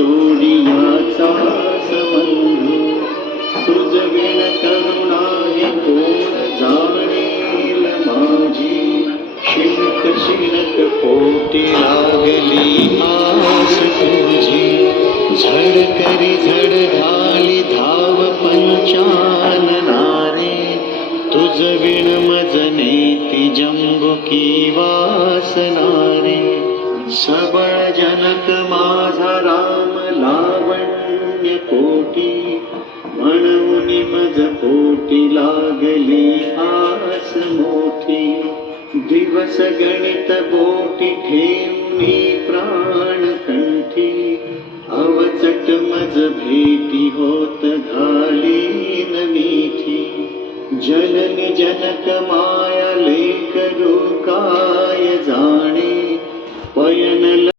तोडियाचा संबंध तुझ विण करुणा हे कोण जाणेल माझी शिणक शिणक पोटी लागली आस तुझी झड करी झड घाली धाव पंचाननारे तुझ विण मजने ती जंबुकी वासनारे सबळ जनक माझा राम लावण्य कोटी म्हणून मज पोटी लागली आस मोठी दिवस गणित बोटी ठेवणी प्राण कंठी अवचट मज भेटी होत घालीन मीठी जननी जनक माया लेकरू काय जाणे पयन